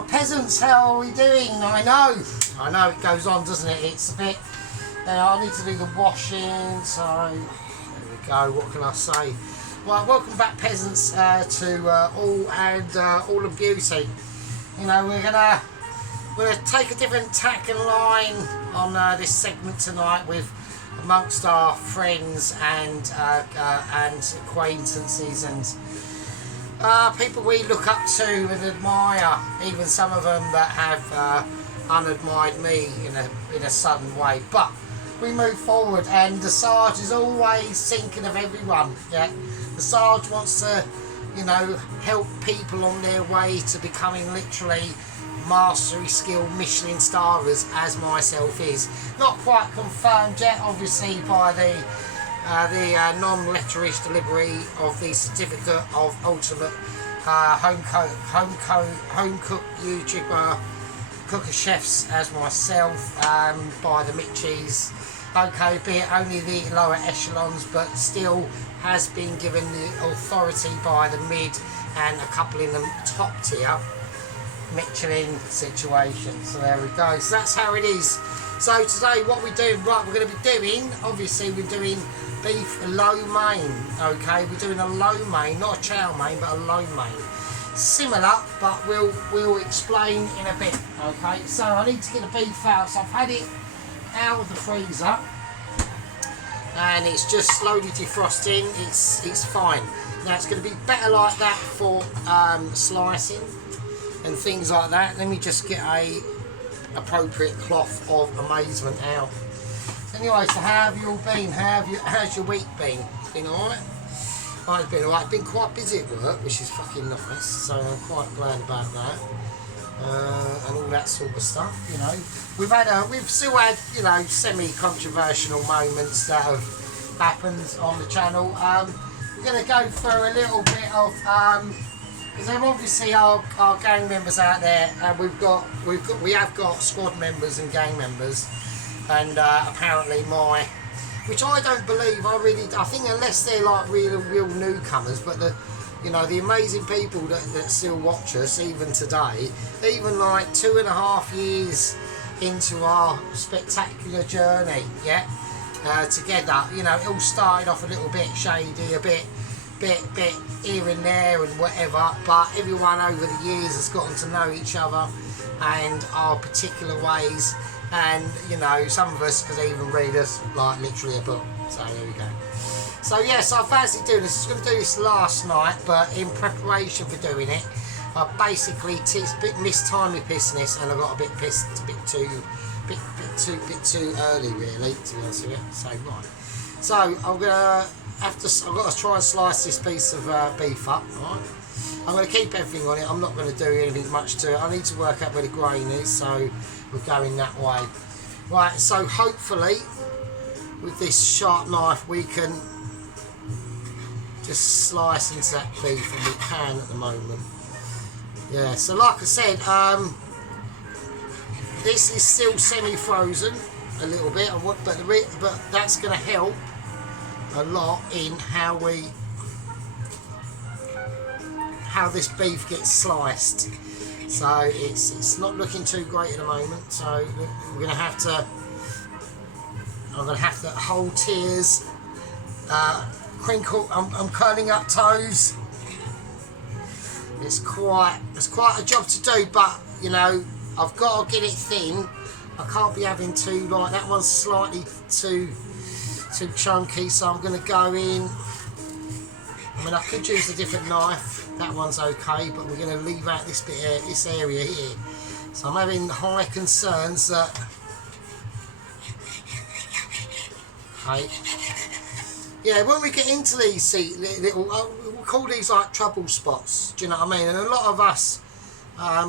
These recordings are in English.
Oh, peasants, how are we doing? I know it goes on, doesn't it? It's a bit, I need to do the washing, so there we go, what can I say? Right, welcome back peasants to all of beauty. You know, we're gonna take a different tack and line on this segment tonight with amongst our friends and acquaintances and people we look up to and admire, even some of them that have unadmired me in a sudden way. But we move forward, and the Sarge is always thinking of everyone. Yeah, the Sarge wants to, you know, help people on their way to becoming literally mastery skill Michelin starers, as myself is. Not quite confirmed yet, obviously, by the non-letterish delivery of the certificate of ultimate home cook YouTuber cooker chefs as myself, by the Mitchies. Okay, be it only the lower echelons, but still has been given the authority by the mid and a couple in the top tier Michelin situation. So there we go. So that's how it is. So today what we're doing, right, we're going to be doing, obviously we're doing beef lo mein. Okay, we're doing a lo mein, not a chow mein, but a lo mein. Similar, but we'll explain in a bit. Okay, so I need to get the beef out. So I've had it out of the freezer and it's just slowly defrosting. It's fine. Now it's going to be better like that for slicing and things like that. Let me just get a appropriate cloth of amazement out. Anyway, so how have you all been? How's your week been? It's been alright? It's been alright. I've been quite busy at work, which is fucking nice, so I'm quite glad about that. And all that sort of stuff, you know. We've still had, you know, semi-controversial moments that have happened on the channel. We're going to go through a little bit of, because there are obviously our gang members out there, and we have got squad members and gang members, and apparently which I don't believe. I think unless they're like real newcomers, but the amazing people that still watch us even today, even like 2.5 years into our spectacular journey, yeah, together. You know, it all started off a little bit shady, a bit here and there and whatever, but everyone over the years has gotten to know each other and our particular ways, and you know, some of us could even read us like literally a book. So there we go. So yes, I fancy doing this. I was going to do this last night, but in preparation for doing it, I basically mistimed my business, and I got a bit pissed, a bit too early, really, to be honest with you. So right. So I've got to try and slice this piece of beef up. Right. I'm going to keep everything on it. I'm not going to do anything much to it. I need to work out where the grain is, so we're going that way. Right. So hopefully, with this sharp knife, we can just slice into that beef, and we can at the moment. Yeah, so like I said, this is still semi-frozen a little bit, but that's going to help a lot in how this beef gets sliced. So it's not looking too great at the moment, so I'm going to have to hold tears, crinkle. I'm curling up toes. It's quite a job to do, but you know, I've got to get it thin. I can't be having too, like, that one's slightly too chunky, so I'm going to go in. I mean, I could use a different knife. That one's okay, but we're going to leave out this area here. So I'm having high concerns that. Okay. Yeah, when we get into these little, we'll call these like trouble spots, do you know what I mean? And a lot of us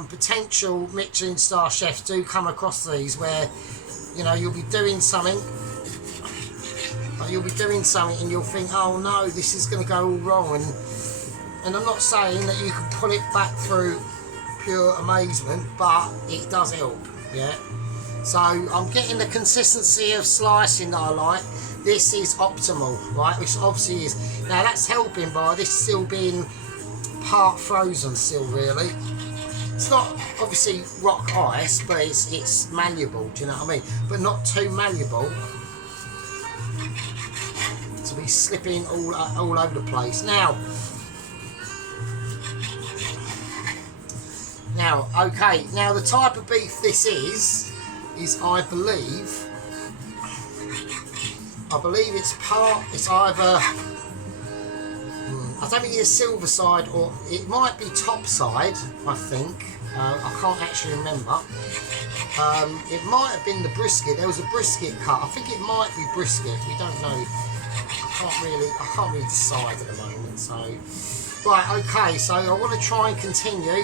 potential Michelin star chefs do come across these where, you know, you'll be doing something, and you'll think, oh no, this is going to go all wrong. And I'm not saying that you can pull it back through pure amazement, but it does help, yeah? So I'm getting the consistency of slicing that I like. This is optimal, right, which obviously is. Now that's helping by this still being part frozen still, really. It's not obviously rock ice, but it's malleable. Do you know what I mean? But not too malleable to be slipping all over the place. Now, okay. Now the type of beef this is I believe it's either. I don't think it's silver side, or it might be top side, I think. I can't actually remember. It might have been the brisket. There was a brisket cut. I think it might be brisket. We don't know. I can't really decide at the moment. So, right, okay. So I want to try and continue to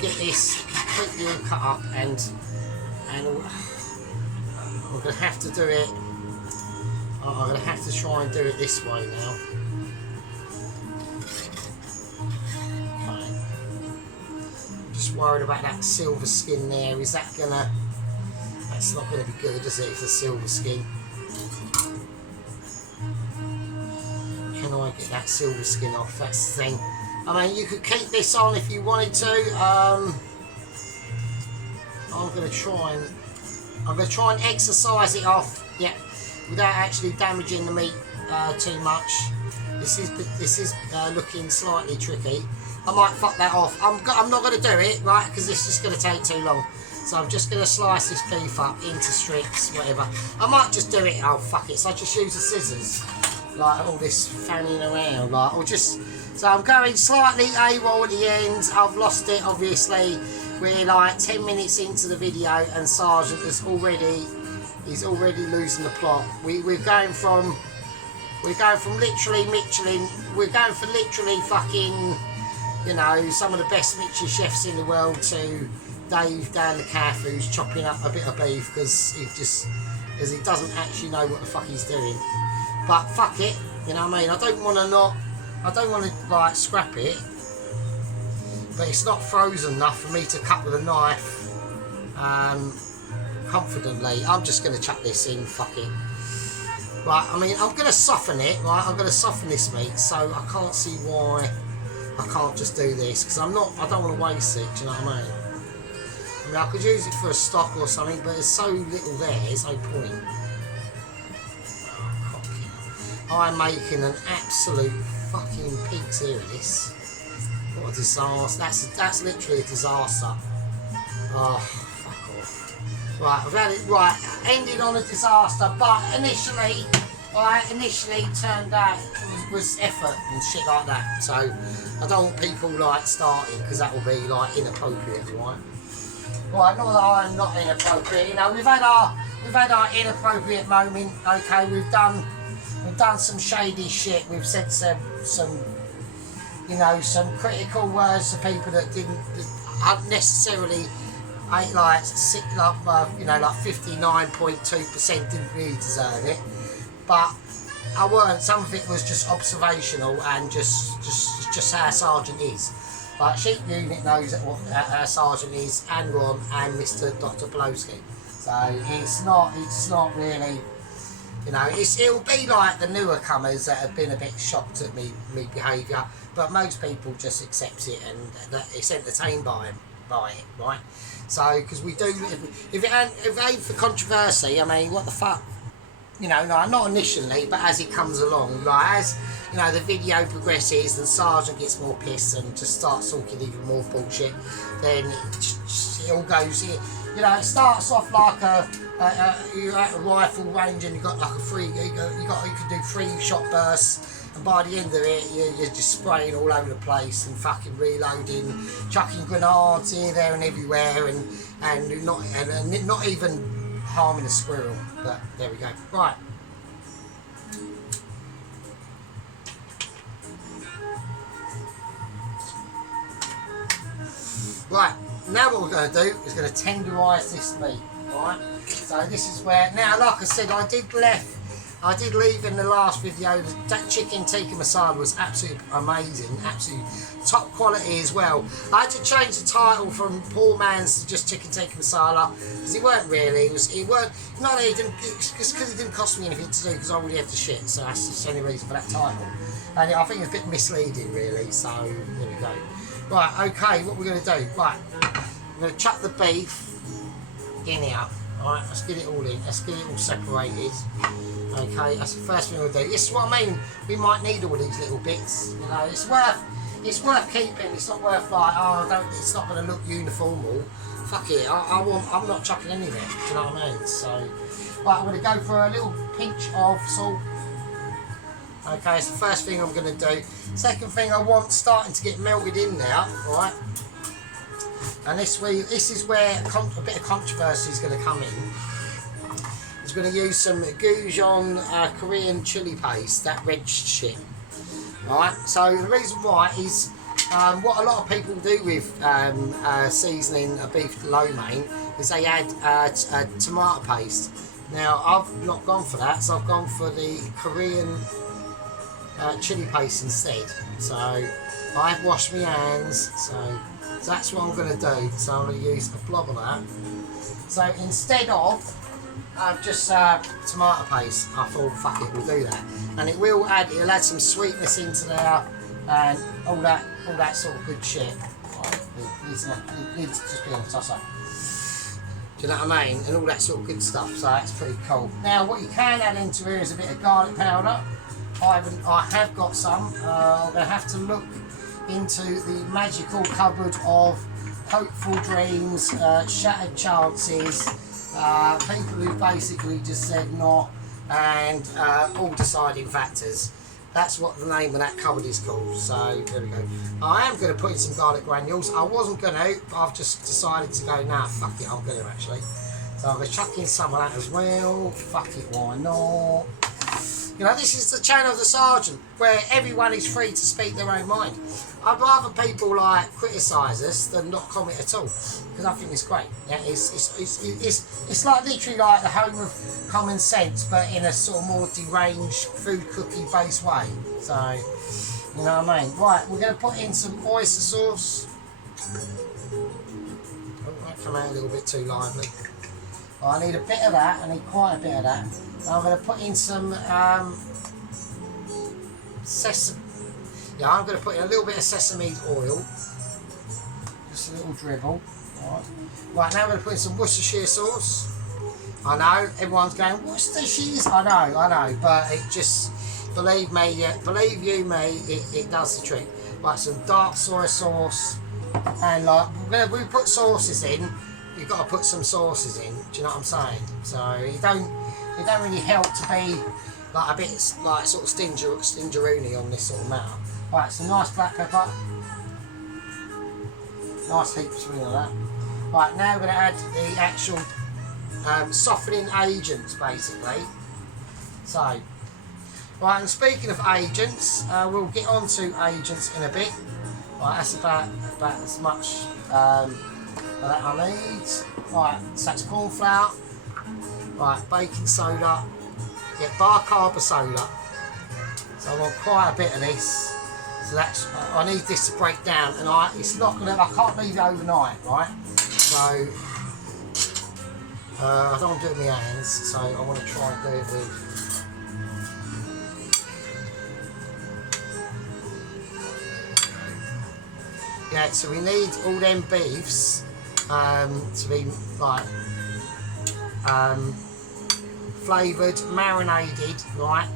get this completely all cut up, and we're going to have to do it. I'm going to have to try and do it this way now. Worried about that silver skin there. Is that gonna? That's not gonna be good, is it? If the silver skin. Can I get that silver skin off? That's the thing. I mean, you could keep this on if you wanted to. I'm gonna try and exercise it off. Yeah, without actually damaging the meat too much. This is looking slightly tricky. I might fuck that off. I'm not going to do it, right, because this is going to take too long. So I'm just going to slice this beef up into strips, whatever. I might just do it. Oh, fuck it. So I just use the scissors. Like all this fanning around. Like, or just... So I'm going slightly AWOL at the end. I've lost it, obviously. We're like 10 minutes into the video and Sergeant is already losing the plot. We're going from literally Michelin. We're going for literally fucking... You know, some of the best Michelin chefs in the world to Dave down the calf who's chopping up a bit of beef because he doesn't actually know what the fuck he's doing. But fuck it, you know what I mean? I don't want to like scrap it, but it's not frozen enough for me to cut with a knife confidently. I'm just going to chuck this in, fuck it. Right, I mean, I'm going to soften it, right? I'm going to soften this meat, so I can't see why I can't just do this, because I don't want to waste it, do you know what I mean? I mean, I could use it for a stock or something, but there's so little there, there's no point. Oh, I'm making an absolute fucking pig's ear of this. What a disaster. That's literally a disaster. Oh, fuck off. Right, I've had it, right, ended on a disaster, but initially turned out was effort and shit like that, so I don't want people like starting, because that will be like inappropriate, right? Right, not that I'm not inappropriate, you know, we've had our inappropriate moment, okay, we've done some shady shit, we've said some you know, some critical words to people that didn't necessarily ain't like you know, like 59.2% didn't really deserve it, but I weren't. Some of it was just observational and just how Sergeant is. Like Sheep Unit knows what our Sergeant is, and Ron and Mr. Dr. Blowski. So it's not really, you know, it'll be like the newer comers that have been a bit shocked at me behaviour, but most people just accept it and it's entertained by it, right? So because we do, if it ain't for controversy, I mean, what the fuck. You know, like, not initially, but as it comes along, like as you know, the video progresses and Sergeant gets more pissed and just starts talking even more bullshit, then it all goes. You know, it starts off like you're at a rifle range and you got like you can do 3-shot bursts, and by the end of it, you're just spraying all over the place and fucking reloading, chucking grenades here, there, and everywhere, and not even harming a squirrel, but there we go. Right. Right, now what we're going to do is going to tenderise this meat, alright? So this is where, now like I said, I did I did leave in the last video that chicken tikka masala was absolutely amazing, absolutely top quality as well. I had to change the title from Poor Man's to just chicken tikka masala because it weren't really. It weren't. Not that it didn't. It's because it didn't cost me anything to do because I already had the shit. So that's just the only reason for that title. And I think it's a bit misleading really. So there we go. Right. Okay. What we're going to do? Right. I'm going to chuck the beef in here. Alright, let's get it all in, let's get it all separated. Okay, that's the first thing we'll do. This is what I mean, we might need all these little bits, you know, it's worth keeping, it's not worth like, oh, it's not going to look uniformal. Fuck it, I'm not chucking any of it, do you know what I mean? So, right, I'm going to go for a little pinch of salt. Okay, it's the first thing I'm going to do. Second thing I want starting to get melted in now, right? And this is where a bit of controversy is going to come in. It's going to use some Goujon Korean chili paste, that red shit. Alright, so the reason why is what a lot of people do with seasoning a beef lo mein is they add tomato paste. Now I've not gone for that, so I've gone for the Korean chili paste instead. So I've washed my hands, so that's what I'm going to do. So I'm going to use a blob of that. So instead of just tomato paste, I thought fuck it, we'll do that, and it'll add some sweetness into there and all that sort of good shit. Right, it needs to just be on a tosser. Do you know what I mean? And all that sort of good stuff. So that's pretty cool. Now what you can add into here is a bit of garlic powder. I have got some. I'm going to have to look into the magical cupboard of hopeful dreams, shattered chances, people who basically just said not, and all deciding factors. That's what the name of that cupboard is called. So there we go. I am going to put in some garlic granules. I wasn't going to, but I've just decided to go, nah, fuck it, I'm going to actually. So I'm going to chuck in some of that as well. Fuck it, why not? You know, this is the channel of the Sergeant, where everyone is free to speak their own mind. I'd rather people like criticise us than not comment at all, because I think it's great. Yeah, it's like literally like the home of common sense, but in a sort of more deranged food cooking based way. So, you know what I mean? Right, we're going to put in some oyster sauce. Oh, that came out a little bit too lively. Well, I need a bit of that. I need quite a bit of that. I'm going to put in some sesame. Yeah, I'm going to put in a little bit of sesame oil. Just a little dribble. Right, now I'm going to put in some Worcestershire sauce. I know, everyone's going, Worcestershire? I know, but it just, believe you me, it does the trick. Like some dark soy sauce. And like, when we put sauces in, you've got to put some sauces in. Do you know what I'm saying? So it don't really help to be like a bit like sort of stingeroony on this sort of matter. Right, some nice black pepper. Nice heaps of that. Right, now we're going to add the actual softening agents basically. So, right, and speaking of agents, we'll get on to agents in a bit. Right, that's about as much that I need. Right, so that's corn flour. Right, baking soda, get bicarb soda. So I want quite a bit of this. So that's, I need this to break down, and it's not gonna, I can't leave it overnight, right? So I don't want to do it with my hands, so I want to try and do it with. Yeah, so we need all them beefs to be like flavoured, marinated, right,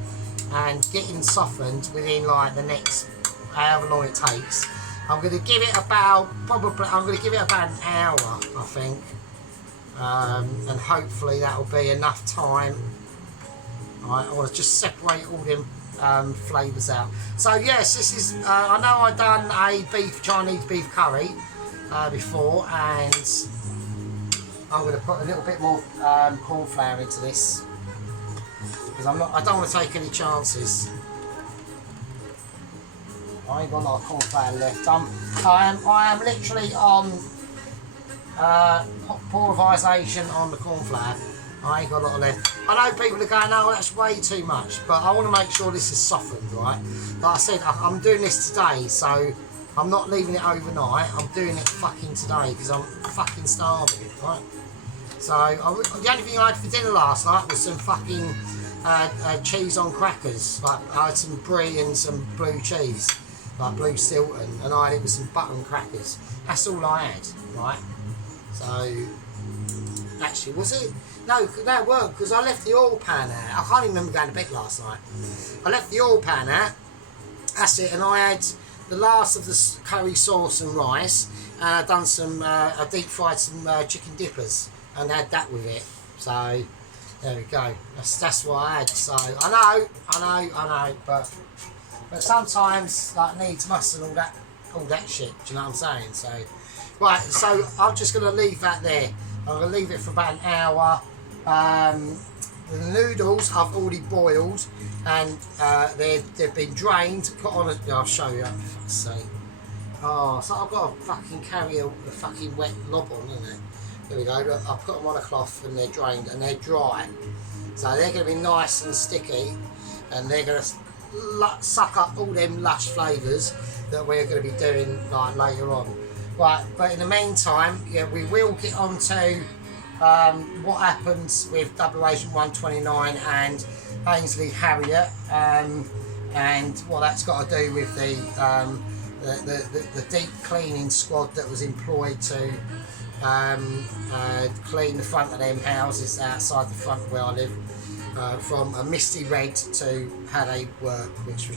and getting softened within like the next however long it takes. I'm going to give it about an hour, I think, and hopefully that will be enough time. Right, I want to just separate all them flavours out. So yes, this is. I know I've done a Chinese beef curry before, and I'm going to put a little bit more corn flour into this because I don't want to take any chances. I ain't got a lot of corn flour left. I am literally on pulverisation on the corn flour. I ain't got a lot of left. I know people are going, no, that's way too much, but I want to make sure this is softened, right? Like I said, I'm doing this today, so I'm not leaving it overnight. I'm doing it fucking today because I'm fucking starving, right? So the only thing I had for dinner last night was some fucking cheese on crackers. Like I had some brie and some blue cheese, like blue Stilton, and I had it with some butter and crackers. That's all I had, right? So actually, was it? No, that worked because I left the oil pan out. I can't even remember going to bed last night. I left the oil pan out. That's it, and I had the last of the curry sauce and rice, and I'd done some, I deep fried some chicken dippers and had that with it. So there we go. That's what I had. So I know, but sometimes like needs must and all that shit. Do you know what I'm saying? So right, so I'm just gonna leave that there. I'm gonna leave it for about an hour. The noodles I've already boiled and they've been drained, put on a, I'll show you, for fuck's sake. Oh, so I've got to fucking carry a fucking wet lob on, isn't it? There we go, look, I put them on a cloth and they're drained and they're dry. So they're going to be nice and sticky and they're going to suck up all them lush flavours that we're going to be doing like later on. Right, but in the meantime, yeah, we will get on to what happens with Double Agent 129 and Ainsley Harriott, and what that's got to do with the deep cleaning squad that was employed to clean the front of them houses outside the front where I live, from a misty red to how they work, which was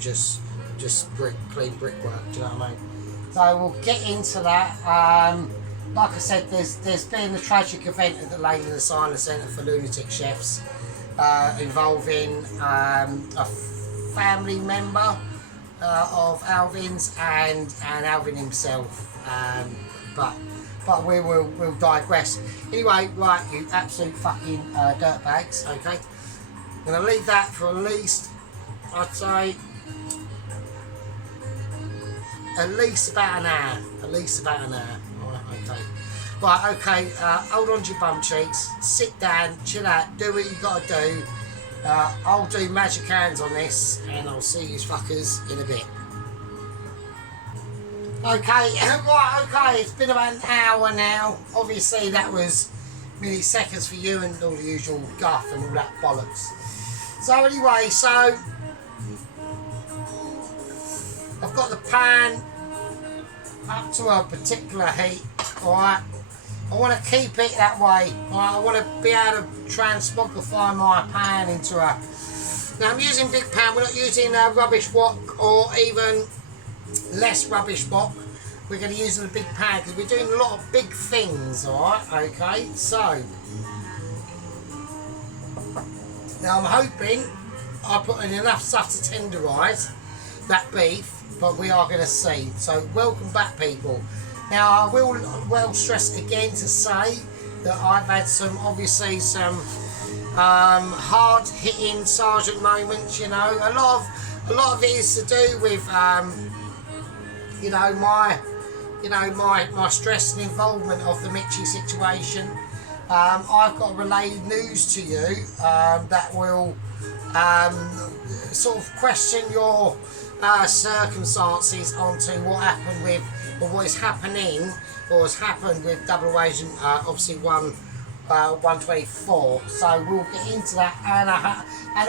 just clean brickwork. Do you know what I mean? So we'll get into that. Like I said, there's been a tragic event at the Leyland Asylum Centre for Lunatic Chefs involving a family member of Alvin's and Alvin himself. But we'll digress. Anyway, right, you absolute fucking dirtbags. Okay, I'm gonna leave that for at least, I'd say, at least about an hour. At least about an hour. Okay. Right, okay, hold on to your bum cheeks, sit down, chill out, do what you gotta do. I'll do magic hands on this and I'll see you fuckers in a bit. Okay, right, okay, it's been about an hour now. Obviously that was milliseconds for you and all the usual guff and all that bollocks. So anyway, so I've got the pan up to a particular heat, alright. I want to keep it that way, alright. I want to be able to transmogrify my pan into a... Now I'm using big pan, we're not using rubbish wok or even less rubbish wok. We're going to use a big pan because we're doing a lot of big things, alright, okay. So, now I'm hoping I put in enough stuff to tenderise that beef, but we are going to see. So welcome back, people. Now I will well stress again to say that I've had obviously some hard hitting sergeant moments. You know, a lot of it is to do with my stress and involvement of the Mitchie situation. I've got to relay news to you that will sort of question your circumstances onto what happened with, or what is happening, or has happened with Double Agent obviously 124. So we'll get into that, and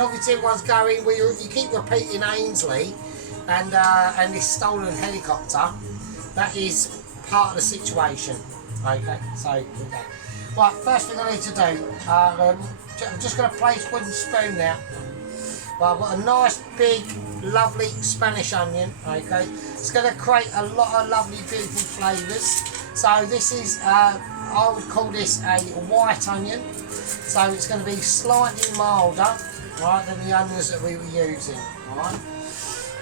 obviously everyone's going, well, you keep repeating Ainsley and this stolen helicopter. That is part of the situation. Okay, so okay. Right, first thing I need to do, I'm just going to place wooden spoon now. Well, I've got a nice big lovely Spanish onion. Okay, it's going to create a lot of lovely beautiful flavours. So this is I would call this a white onion, so it's going to be slightly milder, right, than the onions that we were using, right.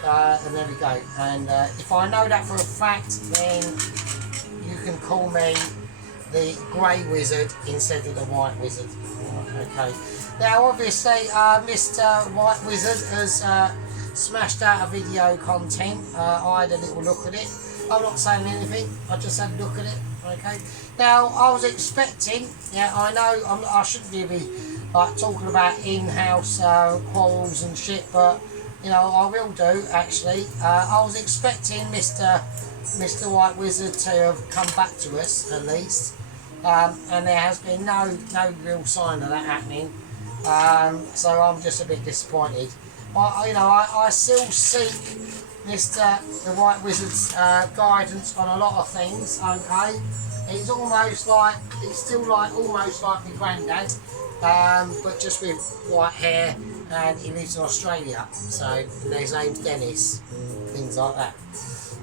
And there we go. And if I know that for a fact, then you can call me the grey wizard instead of the white wizard. Right, okay. Now obviously Mr. White Wizard has smashed out of video content. I had a little look at it. I'm not saying anything, I just had a look at it. Okay. Now I was expecting, yeah, I know I shouldn't really be like talking about in-house quarrels and shit, but you know, I will do actually. I was expecting Mr. White Wizard to have come back to us at least, and there has been no real sign of that happening. So I'm just a bit disappointed. I still seek the White Wizard's guidance on a lot of things. Okay, he's still almost like my granddad, but just with white hair, and he lives in Australia. So and his name's Dennis, and things like that.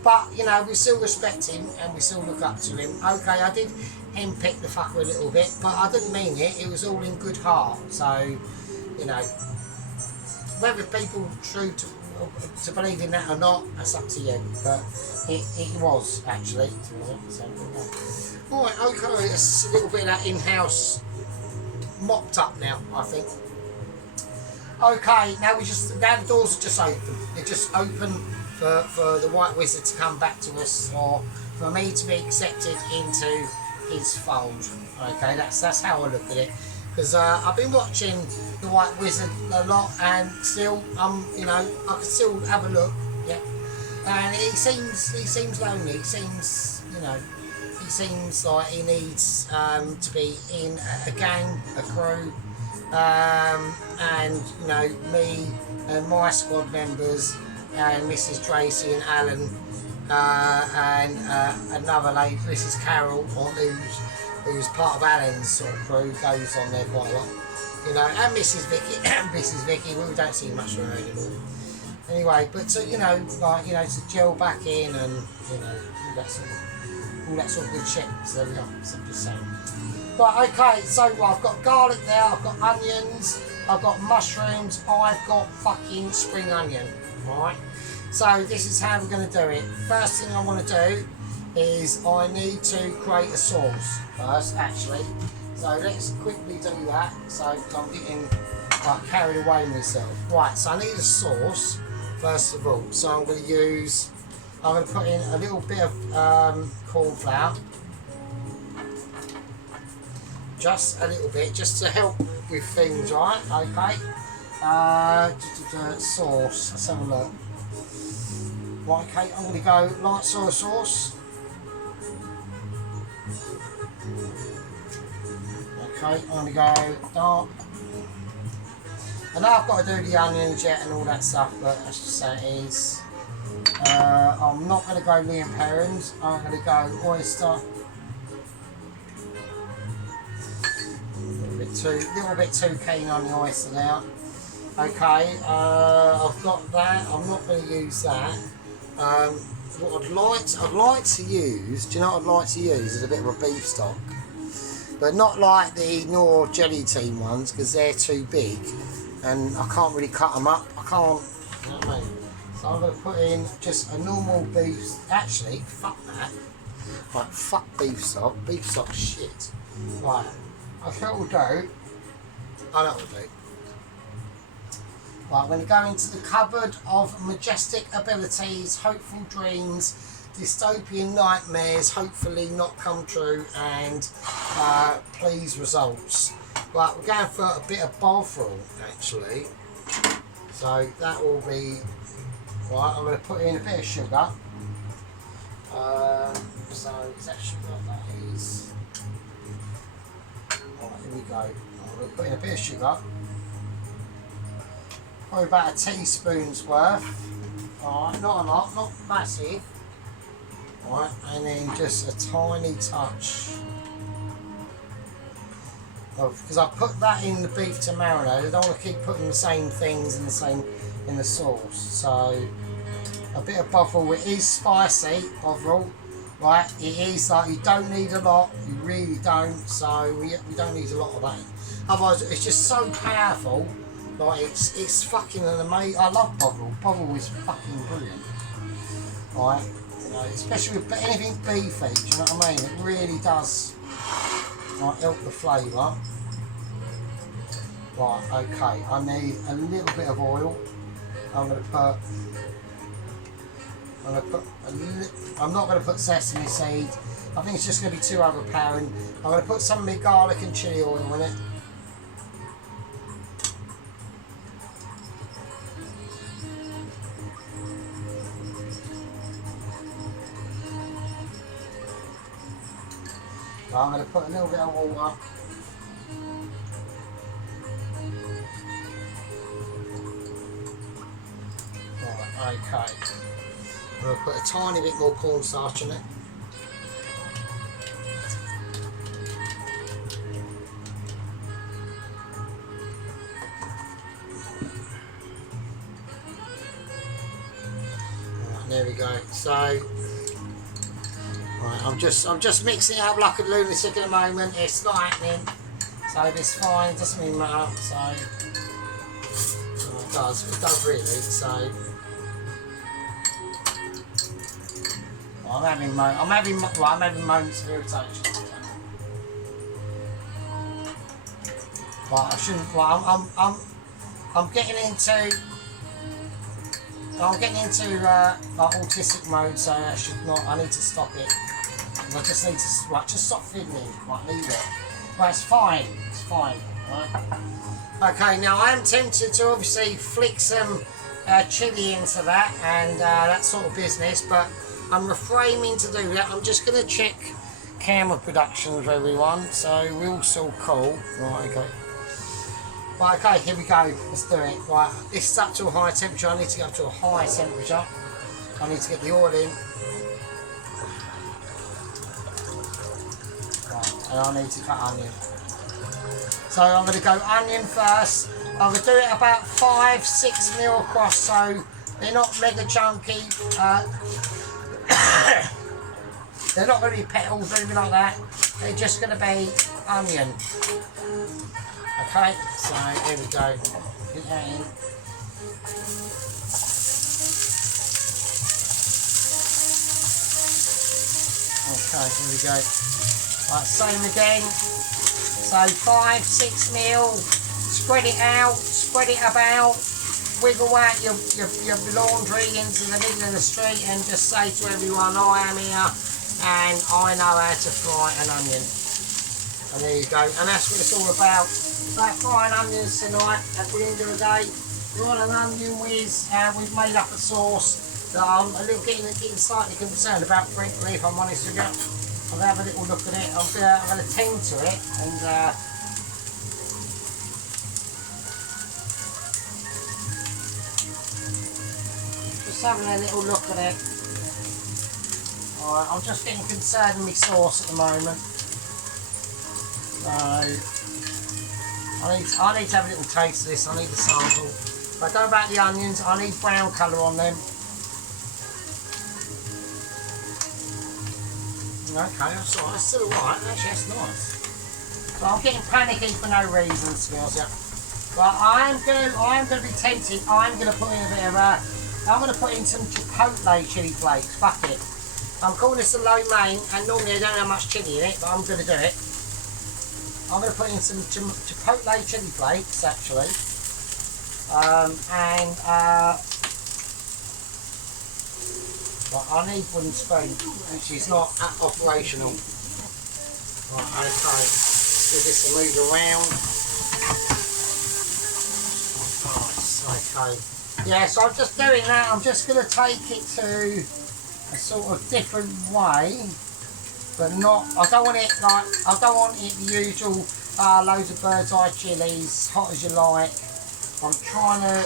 But you know, we still respect him and we still look up to him. Okay, I did henpeck the fucker a little bit, but I didn't mean it. It was all in good heart. So you know, whether people true to believe in that or not, that's up to you. But it was actually. So, right, okay, it's a little bit of that in-house mopped up now, I think. Okay, now the doors are just open. They're just open for the White Wizard to come back to us, or for me to be accepted into his fold. Okay, that's how I look at it. Because I've been watching the White Wizard a lot, and still, you know, I can still have a look. Yeah, and he seems lonely. He seems, you know, he seems like he needs to be in a gang, a crew, and you know, me and my squad members, and Mrs. Tracy and Alan, and another lady, Mrs. Carol, who's part of Alan's sort of crew, goes on there quite a lot, you know, and Mrs. Vicky, we don't see much of her anymore. Anyway, but you know, like, you know, to gel back in and, you know, all that sort of good shit. So there we are, so I'm just saying. Right, okay, so I've got garlic there, I've got onions, I've got mushrooms, I've got fucking spring onion, right? So this is how we're going to do it. First thing I want to do is I need to create a sauce first, actually. So let's quickly do that. So I'm getting like carried away myself. Right, so I need a sauce first of all. So I'm going to put in a little bit of corn flour. Just a little bit, just to help with things, right? Okay. Sauce, let's have a look. Right, okay, I'm going to go light soy sauce. Okay, I'm going to go dark. I know I've got to do the onions yet and all that stuff, but that's just how it is. I'm not going to go Lea & Perrins, I'm going to go oyster. A little bit too keen on the oyster now. Okay, I've got that. I'm not going to use that. What I'd like to use. Do you know what I'd like to use? Is a bit of a beef stock, but not like the Knorr Jelly Team ones, because they're too big, and I can't really cut them up. I can't. You know what I mean? So I'm going to put in just a normal beef. Actually, fuck that. Right, fuck beef stock. Beef stock shit. Right. I think what we'll do, I know what we'll do. Right, we're going to go into the cupboard of majestic abilities, hopeful dreams, dystopian nightmares, hopefully not come true, and please results. Right, we're going for a bit of Bovril actually. So that will be, right, I'm going to put in a bit of sugar. So is that sugar? That is. Here we go. I'm going to put in a bit of sugar. Probably about a teaspoon's worth. Alright, not a lot, not massive. Alright, and then just a tiny touch of, because I put that in the beef to marinate. I don't want to keep putting the same things in the sauce. So a bit of Bovril. It is spicy, Bovril. Right, it is like, you don't need a lot, you really don't, so we don't need a lot of that. Otherwise, it's just so powerful, like it's fucking an amazing. I love Bovril. Bovril is fucking brilliant. Right, you know, especially with anything beefy, do you know what I mean? It really does like help the flavour. Right, okay, I need a little bit of oil. I'm not going to put sesame seed. I think it's just going to be too overpowering. I'm going to put some of my garlic and chilli oil in it. So I'm going to put a little bit of water. Right, okay. I'm going to put a tiny bit more cornstarch in it. Right, there we go. So, right, I'm just mixing it up like a lunatic at the moment. It's not happening. So it's fine. It doesn't really matter. So, it does really. So. I'm having moments of irritation. But I shouldn't. Well, I'm getting into like autistic mode, so I should not. I need to stop it. I just need to just stop fiddling. Like leave it. But it's fine. It's fine. Right? Okay. Now I am tempted to obviously flick some chili into that and that sort of business, but I'm refraining to do that. I'm just going to check camera production with everyone, so we're all still cool. Right, okay. Right, okay, here we go. Let's do it. Right, this is up to a high temperature. I need to get up to a high temperature. I need to get the oil in. Right, and I need to cut onion. So I'm going to go onion first. I'm going to do it about 5-6 mil across, so they're not mega chunky. They're not going to be petals or anything like that. They're just going to be onion. Okay, so here we go. Get that in. Okay, here we go. Right, same again. So 5-6 mil. Spread it out. Spread it about. Wiggle out your laundry into the middle of the street and just say to everyone, I am here and I know how to fry an onion. And there you go. And that's what it's all about. About frying onions tonight. At the end of the day, we're on an onion whiz and we've made up a sauce that I'm a little getting slightly concerned about, frankly, if I'm honest with you. I'll have a little look at it. I'm going to tend to it and having a little look at it. Alright, I'm just getting concerned with my sauce at the moment. So I need to have a little taste of this. I need a sample. If I go back to the onions, I need brown colour on them. Okay, that's alright. That's still alright. Actually, that's nice. So I'm getting panicky for no reason, to be honest. But I'm going to be tempted. I'm going to put in a bit of I'm going to put in some chipotle chili flakes. Fuck it. I'm calling this a lo mein, and normally I don't have much chili in it, but I'm going to do it. I'm going to put in some chipotle chili flakes, actually. But I need wooden spoon, which is not operational. Right, okay. Let's give this a move around. Right, okay. Yeah, so I'm just doing that. I'm just going to take it to a sort of different way, but not. I don't want it the usual loads of bird's eye chilies, hot as you like. I'm trying to.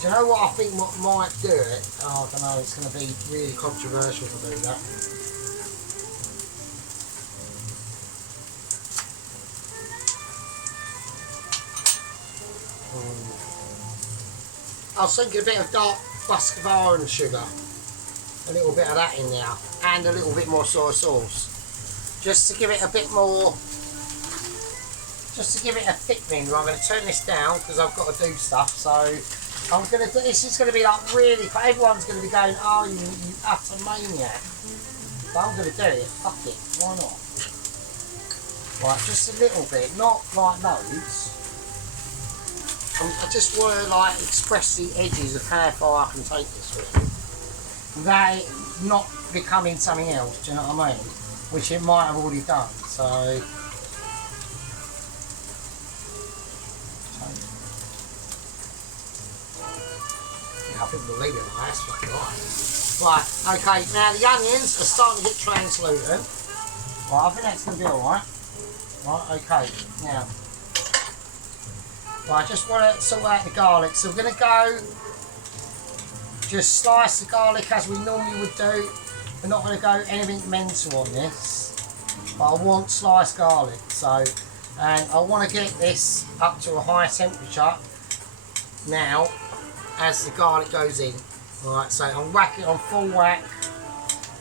Do you know what I think? What might do it? Oh, I don't know. It's going to be really controversial to do that. I was thinking a bit of dark Muscovado sugar, a little bit of that in there, and a little bit more soy sauce, just to give it a bit more, just to give it a thickening. I'm going to turn this down because I've got to do stuff. So I'm going to do this. Is going to be like really. Everyone's going to be going, "Oh, you utter maniac!" But I'm going to do it. Fuck it. Why not? Right, just a little bit, not like loads. I just want to like express the edges of how far I can take this really, without it not becoming something else, do you know what I mean? Which it might have already done, so yeah, I think we'll leave it like that. That's fucking right. Right, okay, now the onions are starting to get translucent. Right, I think that's going to be alright. Right, okay, now. Right, I just want to sort out the garlic. So we're going to go, just slice the garlic as we normally would do. We're not going to go anything mental on this. But I want sliced garlic. So, and I want to get this up to a high temperature now as the garlic goes in. Right, so I'm whacking on full whack.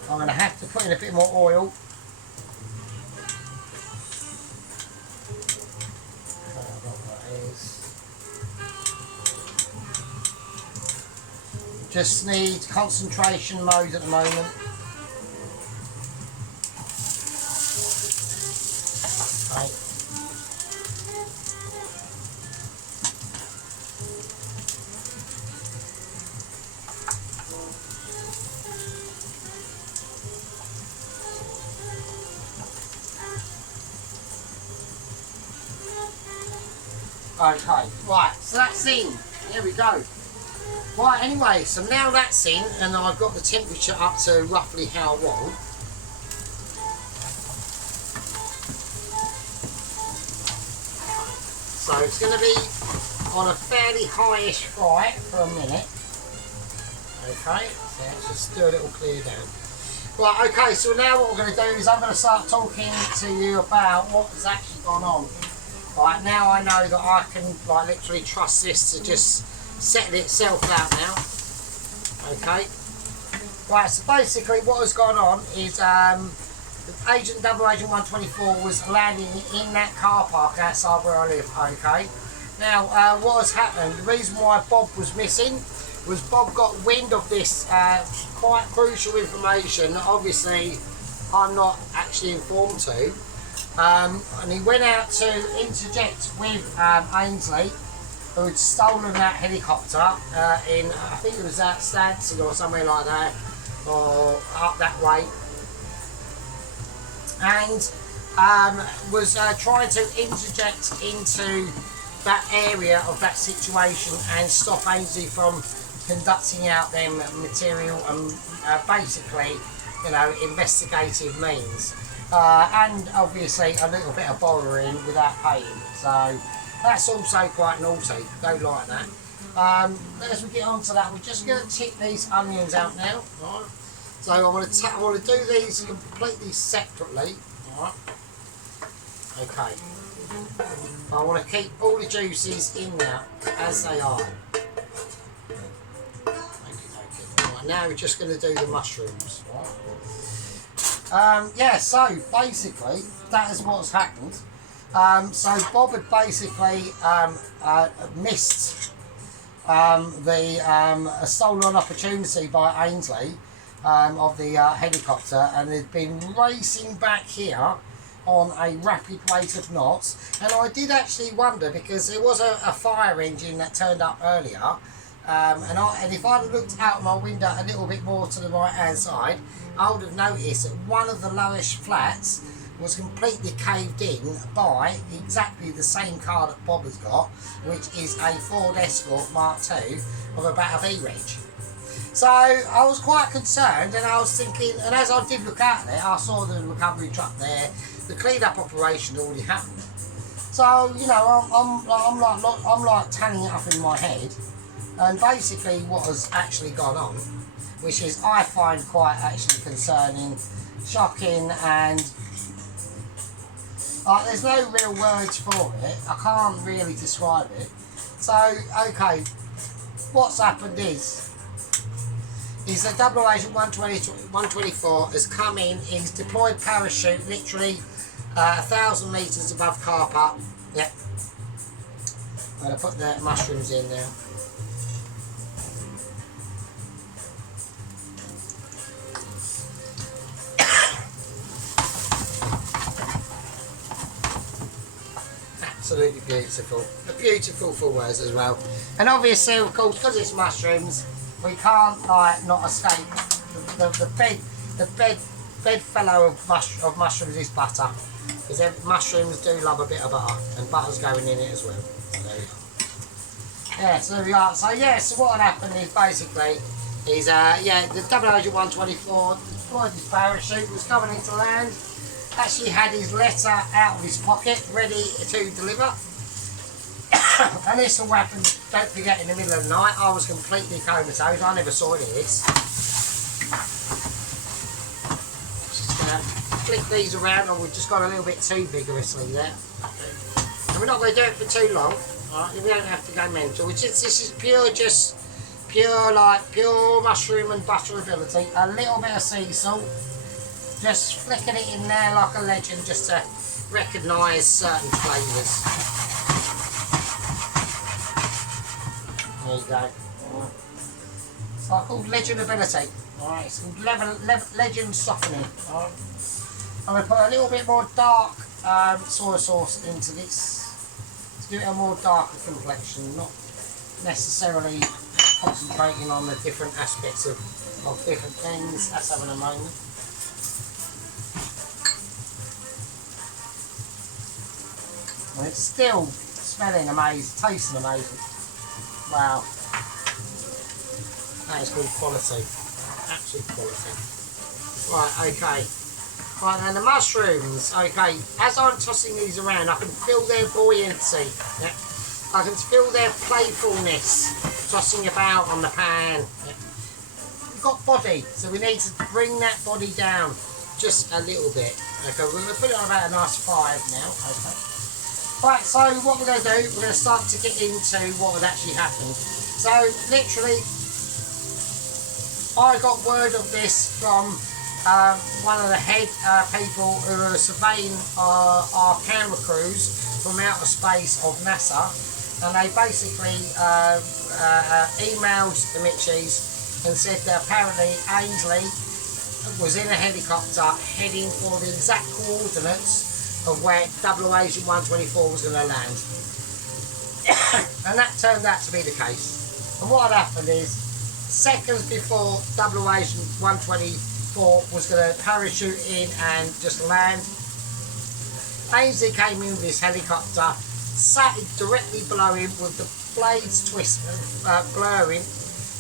I'm going to have to put in a bit more oil. Just need concentration mode at the moment. Okay. Okay, right, so that's in. There we go. Right, anyway, so now that's in, and I've got the temperature up to roughly how I want. So it's going to be on a fairly highish fry for a minute. Okay, so let's just do a little clear down. Right, okay, so now what we're going to do is I'm going to start talking to you about what has actually gone on. Right, now I know that I can like literally trust this to just settle itself out now. Okay. Right, so basically what has gone on is Double Agent 124 was landing in that car park outside where I live. Okay. Now what has happened, the reason why Bob was missing was Bob got wind of this quite crucial information that obviously I'm not actually informed to. And he went out to interject with Ainsley, who had stolen that helicopter in, I think it was at Stansted or somewhere like that, or up that way, and was trying to interject into that area of that situation and stop Ainsley from conducting out them material and basically, you know, investigative means. And obviously a little bit of borrowing without paying. So that's also quite naughty. Don't like that. As we get on to that, we're just going to tip these onions out now. Right. So I want to do these completely separately. Right. Okay. I want to keep all the juices in there as they are. Right, now we're just going to do the mushrooms. Right. Yeah, so basically that is what's happened. So Bob had basically missed a stolen opportunity by Ainsley of the helicopter, and had been racing back here on a rapid rate of knots. And I did actually wonder, because there was a fire engine that turned up earlier, and if I'd looked out my window a little bit more to the right hand side, I would have noticed that one of the lowest flats was completely caved in by exactly the same car that Bob has got, which is a Ford Escort Mark II of about a V-Reg. So I was quite concerned, and I was thinking, and as I did look out there, I saw the recovery truck there. The clean-up operation had already happened. So, you know, I'm like tanning it up in my head. And basically what has actually gone on, which is I find quite actually concerning, shocking, and there's no real words for it. I can't really describe it. So, okay, what's happened is that Double Agent 124 has come in, he's deployed parachute literally 1,000 metres above car park. Yep. I'm going to put the mushrooms in now. Absolutely beautiful. A beautiful fullwares as well. And obviously, of course, because it's mushrooms, we can't not escape the bedfellow of mushrooms is butter, because mushrooms do love a bit of butter, and butter's going in it as well. So there you are. Yeah, so there we are. So yeah, so what had happened is basically the Double Agent 124 deployed his parachute, was coming into land, actually had his letter out of his pocket, ready to deliver. And this all happened, don't forget, in the middle of the night. I was completely comatose, I never saw any of this. Just going to flick these around, and we've just gone a little bit too vigorously there. And we're not going to do it for too long, right? We don't have to go mental. This is pure mushroom and butter ability. A little bit of sea salt, just flicking it in there like a legend, just to recognise certain flavours. There you go. It's like called legend ability. Alright, it's called legend softening. Alright. I'm going to put a little bit more dark soy sauce into this to give it a more darker complexion, not necessarily concentrating on the different aspects of different things. That's having a moment. And it's still smelling amazing, tasting amazing. Wow. That is called quality. Absolute quality. Right, okay. Right, and the mushrooms, okay, as I'm tossing these around, I can feel their buoyancy. Yeah. I can feel their playfulness tossing about on the pan. Yeah. We've got body, so we need to bring that body down just a little bit. Okay, we're going to put it on about a nice 5 now. Okay. Right, so what we're going to do, we're going to start to get into what had actually happened. So, literally, I got word of this from one of the head people who are surveying our camera crews from outer space of NASA, and they basically emailed the Mitchies and said that apparently Ainsley was in a helicopter heading for the exact coordinates of where Double Agent 124 was going to land. And that turned out to be the case. And what had happened is, seconds before Double Agent 124 was going to parachute in and just land, Ainsley came in with his helicopter, sat directly below him with the blades blurring,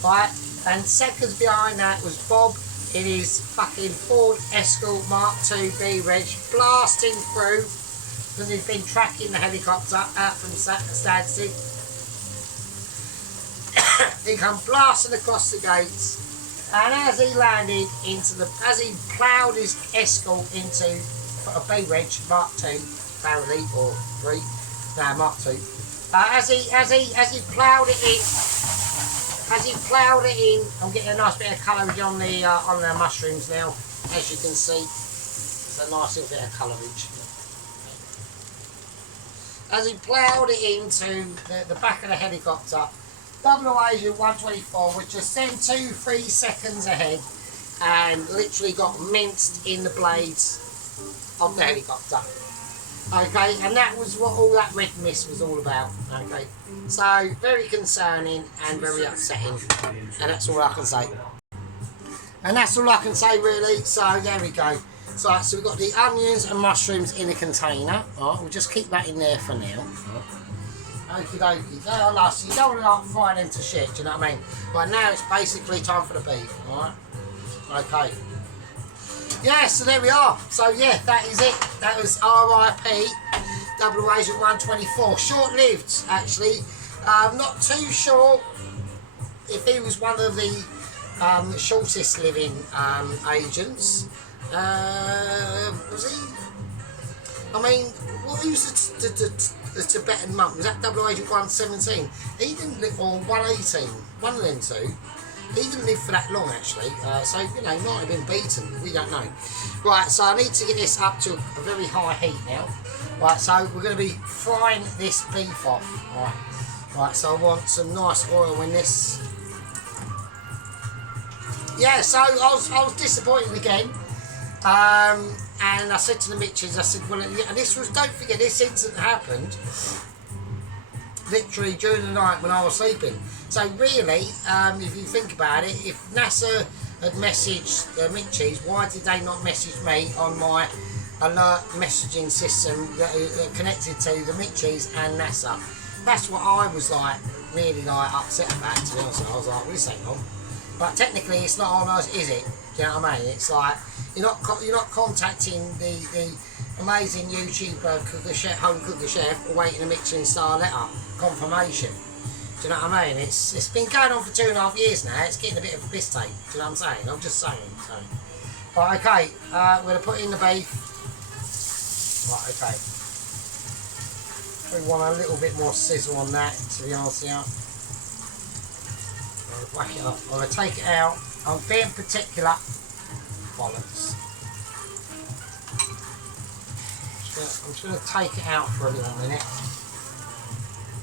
right? And seconds behind that was Bob in his fucking Ford Escort Mark II B Reg, blasting through, because he'd been tracking the helicopter out from Stansted. He come blasting across the gates, and as he landed as he ploughed his Escort into a B Reg Mark II, apparently, or 3, no, Mark II. As he ploughed it in. As he ploughed it in, I'm getting a nice bit of colouring on the mushrooms now. As you can see, it's a nice little bit of colourage. As he ploughed it into the back of the helicopter, Double Agent 124 was just then 2-3 seconds ahead and literally got minced in the blades of the helicopter. Okay, and that was what all that red mist was all about. Okay, so very concerning and very upsetting, and that's all I can say. And that's all I can say really. So there we go. So we've got the onions and mushrooms in a container. All right, we'll just keep that in there for now. Okie dokie. They're last. You don't want to fry them to shit. Do you know what I mean? Right, now it's basically time for the beef. All right. Okay. Yeah, so there we are. So yeah, that is it. That was RIP Double Agent 124. Short-lived, actually. Not too sure if he was one of the shortest living agents. Was he? I mean, who's the Tibetan monk? Was that Double Agent 117? He didn't live, or 118. One of them two. He didn't live for that long, actually, so, you know, he might have been beaten, we don't know. Right, so I need to get this up to a very high heat now. Right, so we're going to be frying this beef off. Right, so I want some nice oil in this. Yeah, so I was disappointed again. And I said to the Mitches, I said, well, and this was, don't forget, this incident happened literally during the night when I was sleeping. So really, if you think about it, if NASA had messaged the Mitchies, why did they not message me on my alert messaging system that connected to the Mitchies and NASA? That's what I was like, really like upset about, to be honest. I was like, well, this ain't on. But technically, it's not on us, is it? Do you know what I mean? It's like you're not contacting the amazing YouTuber cooker chef, home cooker chef, awaiting a Michelin star letter confirmation. Do you know what I mean? It's been going on for 2.5 years now. It's getting a bit of a piss take. Do you know what I'm saying? I'm just saying. So, right, okay. We're gonna put in the beef. Right, okay. We want a little bit more sizzle on that, to be honest with you. Whack it up. I'm gonna take it out. I'm being particular. Bollocks. I'm just gonna take it out for a little minute.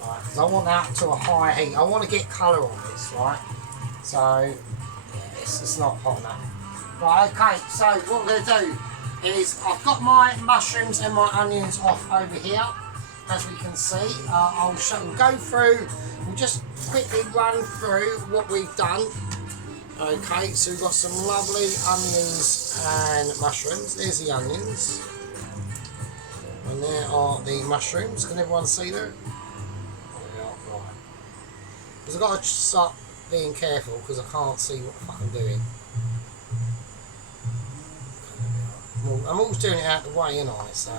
Right, because I want that to a high heat. I want to get colour on this, right? So, yeah, it's not hot enough. Right, okay, so what we're going to do is I've got my mushrooms and my onions off over here, as we can see. I'll go through, we'll just quickly run through what we've done. Okay, so we've got some lovely onions and mushrooms. There's the onions. And there are the mushrooms. Can everyone see that? Because I've got to start being careful because I can't see what the fuck I'm doing. I'm always doing it out of the way, ain't I? So,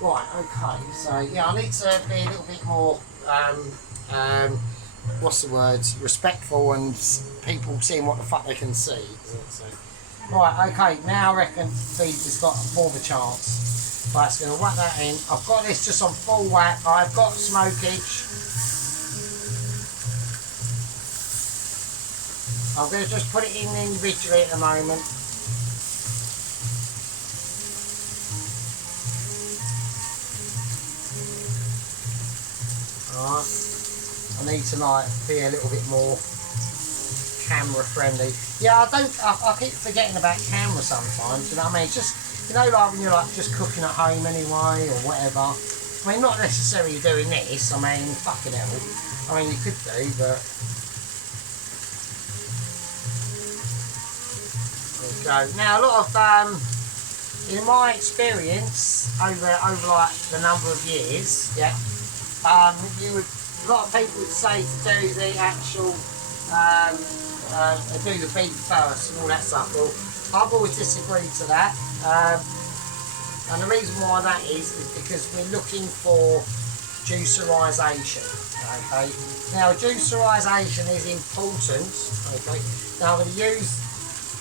right, okay. So yeah, I need to be a little bit more, what's the word? Respectful and people seeing what the fuck they can see. So, right, okay. Now I reckon beef has got more of a chance. Right, it's going to whack that in. I've got this just on full whack. I've got smokage. I'm going to just put it in individually at the moment. Alright. I need to like be a little bit more camera friendly. Yeah, I keep forgetting about camera sometimes, you know what I mean? It's just, you know, like when you're like just cooking at home anyway or whatever. I mean, not necessarily doing this, I mean, fucking hell. I mean, you could do, but... Now a lot of, in my experience over like the number of years, yeah, a lot of people would say to do the actual, do the beef first and all that stuff. Well, I've always disagreed to that, and the reason why that is because we're looking for juicerisation. Okay, now juicerisation is important. Okay, now I'm going to use.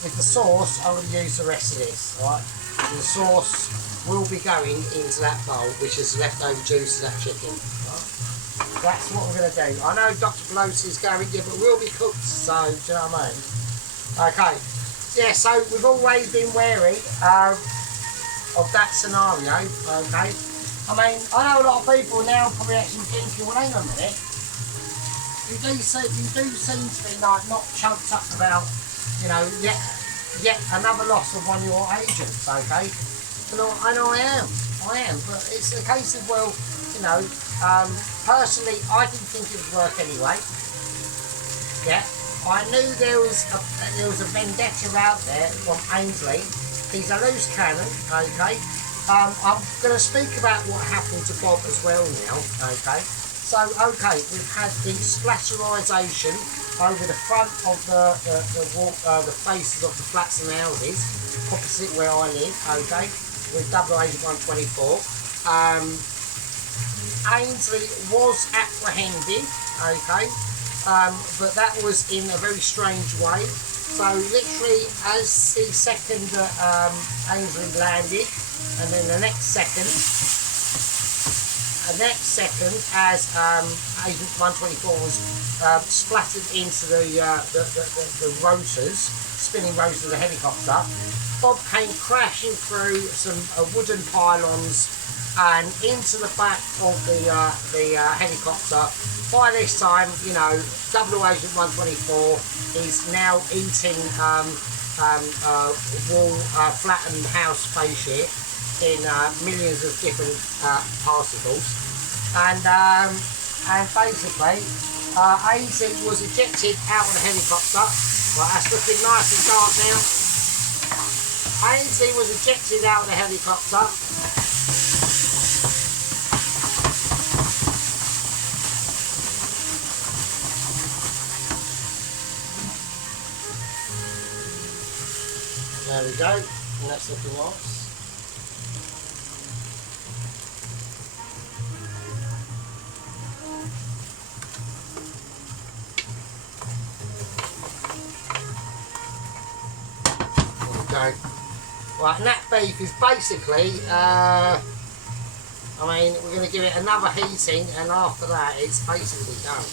With the sauce, I'm going to use the rest of this, alright? The sauce will be going into that bowl, which is leftover juice of that chicken. Right? That's what we're going to do. I know Dr. Pelosi's going, yeah, but we'll be cooked, so, do you know what I mean? Okay. Yeah, so we've always been wary of that scenario, okay? I mean, I know a lot of people now probably actually thinking, well, hang on a minute. You do seem to be like not chunked up about, you know, yet another loss of one of your agents, okay? And I am, but it's a case of, well, you know, personally, I didn't think it would work anyway. Yeah, I knew there was a vendetta out there from Ainsley. He's a loose cannon, okay? I'm going to speak about what happened to Bob as well now, okay? So, okay, we've had the splatterisation over the front of the faces of the flats and houses, opposite where I live, okay, with double agent 124. Ainsley was apprehended, okay, but that was in a very strange way. So literally as the second Ainsley landed, and then the next second as Agent 124 was splattered into the rotors, spinning rotors of the helicopter, Bob came crashing through some wooden pylons and into the back of the helicopter. By this time, you know, Double Agent 124 is now eating flattened house spaceship in millions of different particles, and basically Ainsley was ejected out of the helicopter. Right, that's looking nice and dark now. Ainsley was ejected out of the helicopter. There we go, and that's looking nice. There we go. Right, and that beef is basically, I mean, we're going to give it another heating, and after that, it's basically done.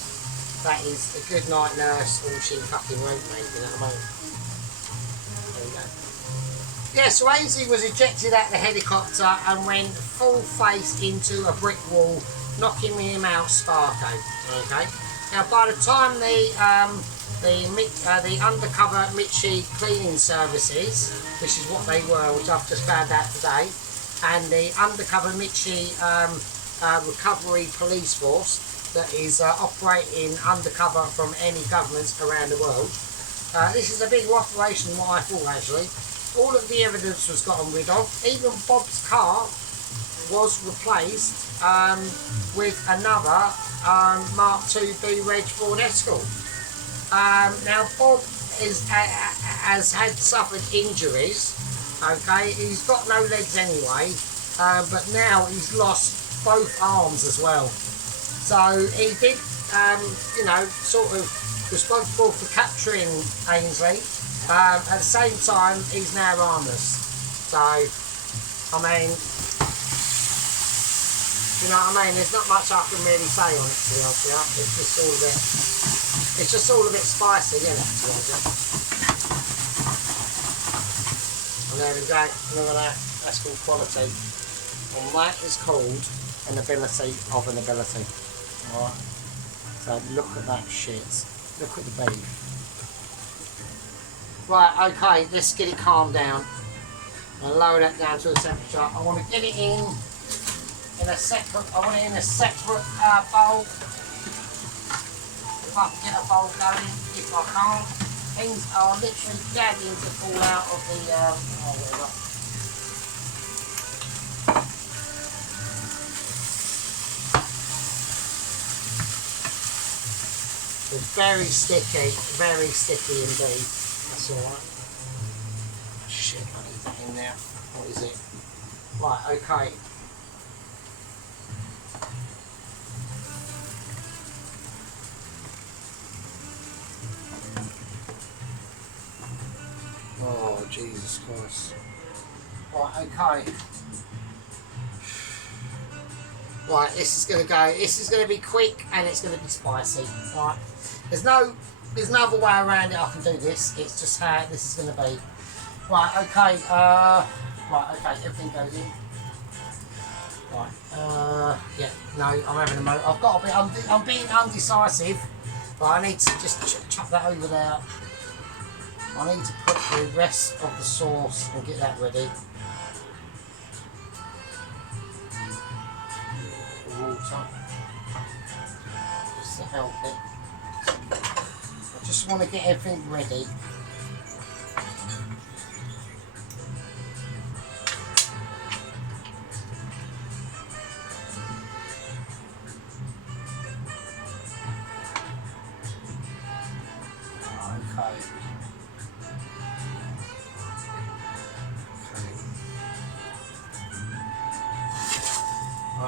That is a good night nurse, all she fucking wrote me, you know what I mean? There we go. Yeah, so Ainsley was ejected out the helicopter and went full face into a brick wall, knocking him out sparko. Okay. Now, by the time the undercover Mitchie cleaning services, which is what they were, which I've just found out today, and the undercover Mitchie recovery police force that is operating undercover from any governments around the world. This is a big operation, what I thought actually. All of the evidence was gotten rid of. Even Bob's car was replaced with another Mark II B Reg Ford Escort. Now Bob has had suffered injuries. Okay, he's got no legs anyway, but now he's lost both arms as well. So he did, you know, sort of responsible for capturing Ainsley. At the same time, he's now armless. So, I mean, you know what I mean? There's not much I can really say on it, to be honest with you. It's just all a bit spicy, isn't it, to be honest with you? And there we go. Look at that. That's called quality. And that is called an ability of an ability. Alright. So look at that shit. Look at the beef. Right, okay, let's get it calmed down. I'll lower that down to a temperature. I want to get it in a separate bowl. If I can get a bowl going, if I can't. Things are literally gagging to fall out of the whatever. It's very sticky indeed. That's alright. Shit, I need that in there. What is it? Right, okay. Oh, Jesus Christ. Right, okay. Right, this is going to be quick and it's going to be spicy. Right. There's no other way around it I can do this. It's just how this is going to be. Right, okay. Right, okay, everything goes in. Right, yeah, no, I'm having a moment. I've got a bit, I'm being undecisive, but I need to just chuck that over there. I need to put the rest of the sauce and get that ready. Water, just to help it. I just want to get everything ready.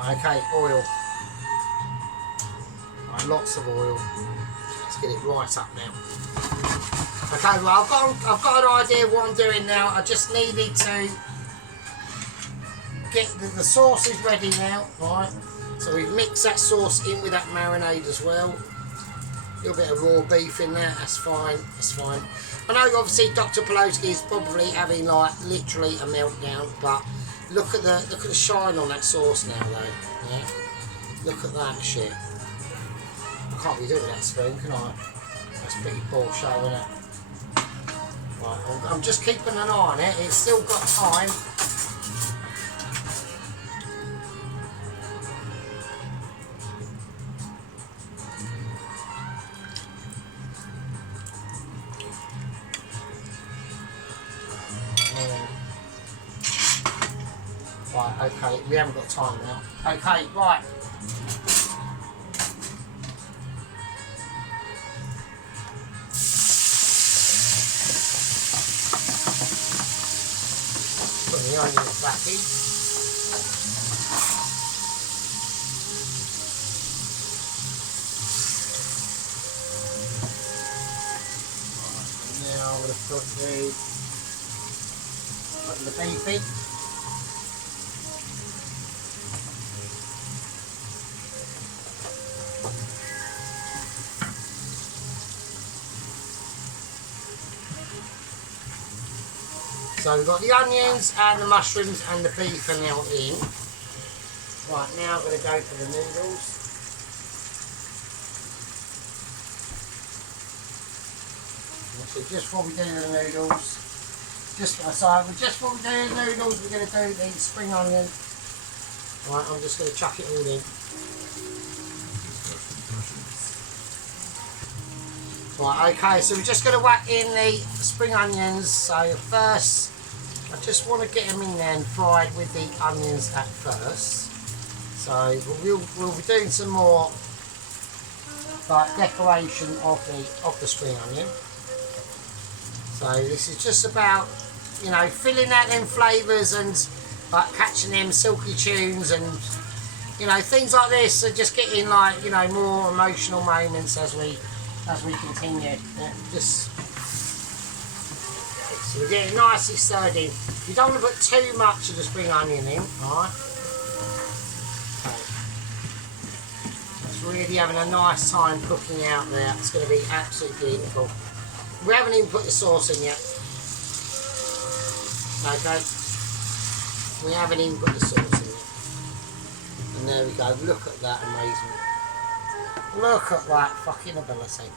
Okay, oil. Right, lots of oil. Let's get it right up now. Okay, well I've got an idea of what I'm doing now. I just needed to get the sauce is ready now, right? So we've mixed that sauce in with that marinade as well. A little bit of raw beef in there. That's fine. That's fine. I know obviously Dr. Poloski is probably having like literally a meltdown, but look at the shine on that sauce now though. Yeah? Look at that shit. I can't be doing that spoon, can I? That's pretty poor show, isn't it? Right, I'm just keeping an eye on it. It's still got time. Right, okay, we haven't got time now. Okay, right. the onions back in. Right, now I'm going to put the beef in. So we've got the onions and the mushrooms and the beef are now in. Right, now I'm going to go for the noodles. So just before we do the noodles, just before we do the noodles, we're going to do the spring onion. Right, I'm just going to chuck it all in. Right, okay, so we're just going to whack in the spring onions. So first, I just want to get them in there and fried with the onions at first. So we'll be doing some more like decoration of the spring onion. So this is just about, you know, filling out them flavours and like catching them silky tunes and, you know, things like this. So just getting like, you know, more emotional moments as we continue. Yeah, just so we're getting nicely stirred in. You don't want to put too much of the spring onion in, alright? Okay. It's really having a nice time cooking out there. It's going to be absolutely beautiful. We haven't even put the sauce in yet. Okay. We haven't even put the sauce in yet. And there we go. Look at that amazement. Look at that fucking ability.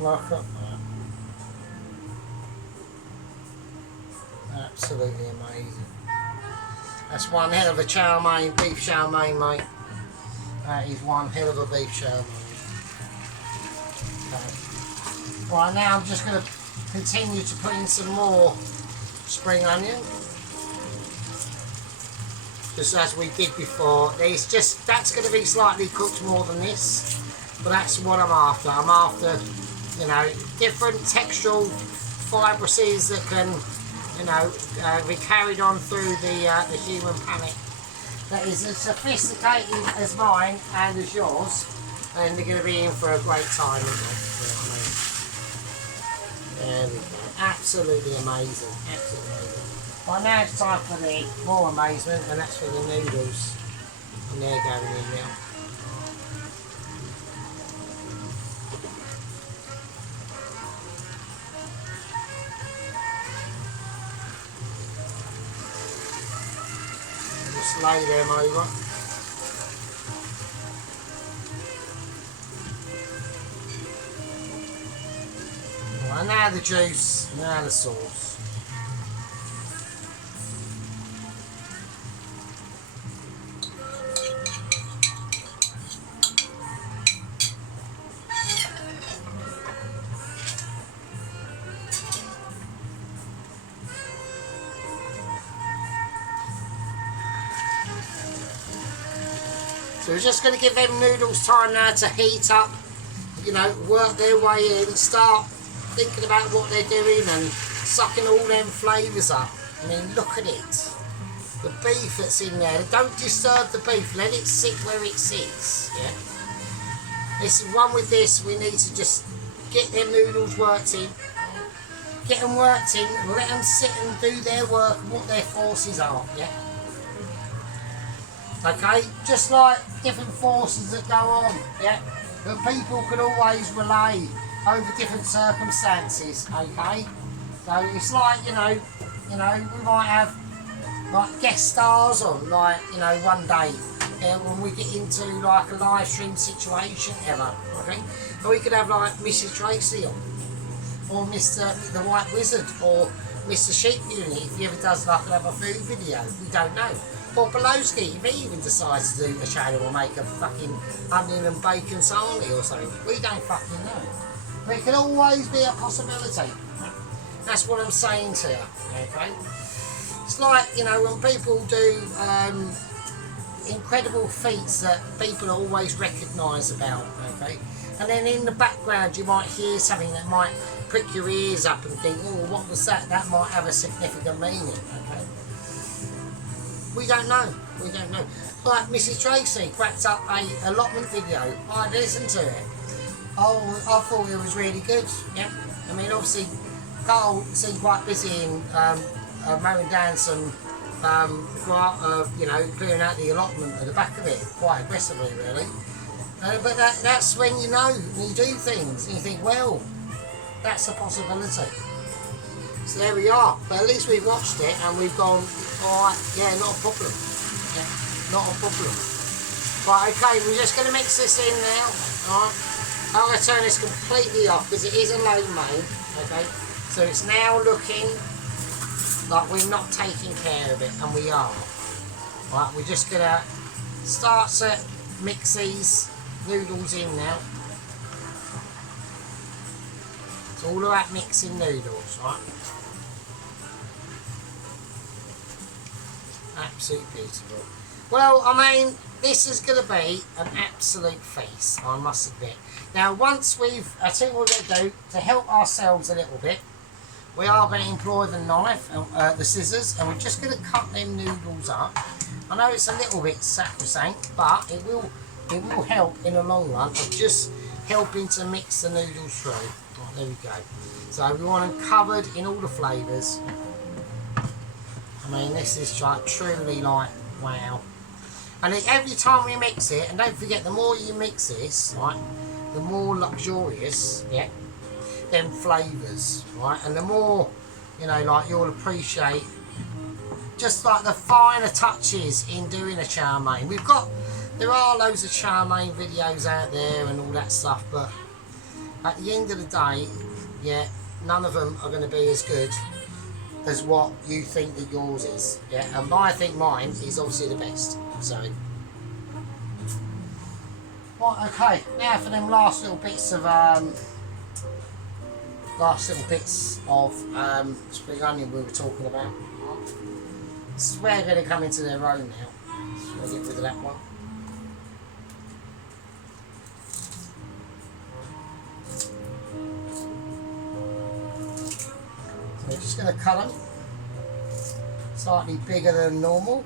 Look at that. Absolutely amazing. That's one hell of a chow mein, beef chow mein, mate. That is one hell of a beef chow mein. Okay. Right, now I'm just going to continue to put in some more spring onion. Just as we did before. That's going to be slightly cooked more than this, but that's what I'm after. I'm after, you know, different textural fibruses that can, you know, be carried on through the human palate. That is as sophisticated as mine and as yours, and they're going to be in for a great time, isn't they? There we go. Absolutely amazing. Absolutely amazing. Right, now it's time for the more amazement, and that's for the noodles. And they're going in now. Just lay them over. Right, now the juice, now the sauce. So we're just going to give them noodles time now to heat up, you know, work their way in, start thinking about what they're doing and sucking all them flavours up. I mean, look at it. The beef that's in there, don't disturb the beef, let it sit where it sits, yeah? This is one with this, we need to just get them noodles worked in, get them worked in, let them sit and do their work and what their forces are, yeah? Okay, just like different forces that go on, yeah, that people can always relay over different circumstances, okay? So it's like, you know, we might have like guest stars on, like, you know, one day, when we get into like a live stream situation ever, okay? Or we could have like Mrs. Tracy on, or Mr. the White Wizard, or Mr. Sheep Unit, if he ever does like another food video, we don't know. Or Belowski, if he even decides to do a channel or make a fucking onion and bacon sarnie or something, we don't fucking know. But it can always be a possibility. That's what I'm saying to you, okay? It's like, you know, when people do incredible feats that people always recognise about, okay? and then in the background you might hear something that might prick your ears up and think, oh, what was that? That might have a significant meaning, okay? We don't know. We don't know. Like Mrs. Tracy cracked up a allotment video. I listened to it. Oh, I thought it was really good. Yeah. I mean, obviously, Carl seemed quite busy in mowing down some, you know, clearing out the allotment at the back of it quite aggressively, really. But that's when you know, and you do things, and you think, well, that's a possibility. So there we are. But at least we've watched it and we've gone, alright, yeah, not a problem. Yeah, not a problem. Right, okay, we're just going to mix this in now. Alright. I'm going to turn this completely off because it is a low main. Okay. So it's now looking like we're not taking care of it, and we are. Right, we're just going to start to mix these noodles in now. It's all about mixing noodles, right? Absolutely beautiful. Well, I mean, this is going to be an absolute feast, I must admit. Now, once we've, I think what we're going to do, to help ourselves a little bit, we are going to employ the knife, the scissors, and we're just going to cut them noodles up. I know it's a little bit sacrosanct, but it will help in the long run of just helping to mix the noodles through. Right, there we go. So we want them covered in all the flavours. I mean, this is like truly like, wow. And every time we mix it, and don't forget, the more you mix this, right, the more luxurious, yeah, them flavours, right, and the more, you know, like you'll appreciate just like the finer touches in doing a chow mein. There are loads of chow mein videos out there and all that stuff, but at the end of the day, yeah, none of them are going to be as good as what you think that yours is, yeah, and I think mine is obviously the best. So, right, okay, now for them last little bits of spring onion we were talking about. This is where they're going to come into their own now. So we'll get rid of that one. So we're just going to cut them slightly bigger than normal.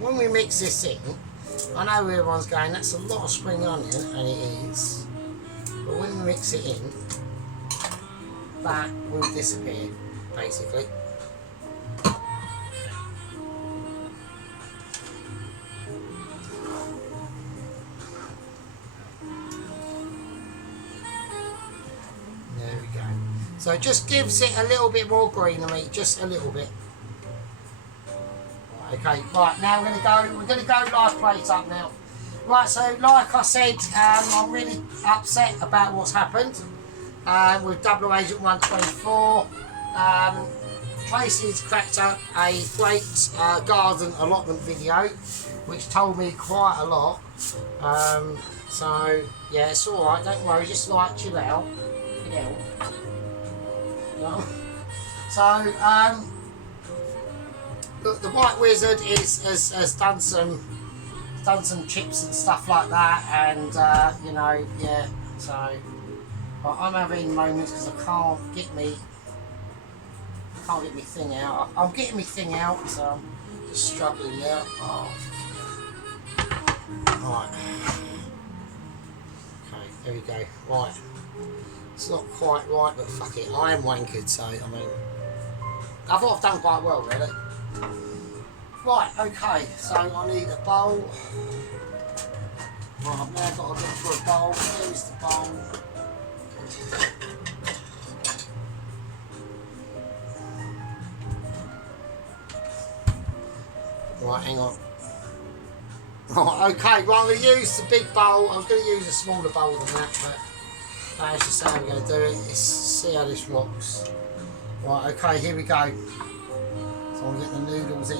When we mix this in, I know everyone's going, that's a lot of spring onion, and it is, but when we mix it in, that will disappear, basically. There we go. So it just gives it a little bit more greenery, just a little bit. Okay, right, now we're going to go live plate up now. Right, so like I said, I'm really upset about what's happened with Double Agent 124. Tracy's cracked up a great garden allotment video, which told me quite a lot. So, yeah, it's alright, don't worry, just like chill out. So, look, the White Wizard has done some chips and stuff like that, and you know, yeah. So, but I'm having moments because I can't get me thing out. I'm getting me thing out, so I'm just struggling now. Oh, right. Okay, there we go. Right. It's not quite right, but fuck it. I am wankered, so I mean, I thought I've done quite well, really. Right, okay, so I need a bowl. Right, I've now got to look for a bowl. Here's the bowl. Right, hang on. Right, okay, right, I'm going to use the big bowl. I was going to use a smaller bowl than that, but that's just how we're going to do it. Let's see how this rocks. Right, okay, here we go. So I want to get the noodles in.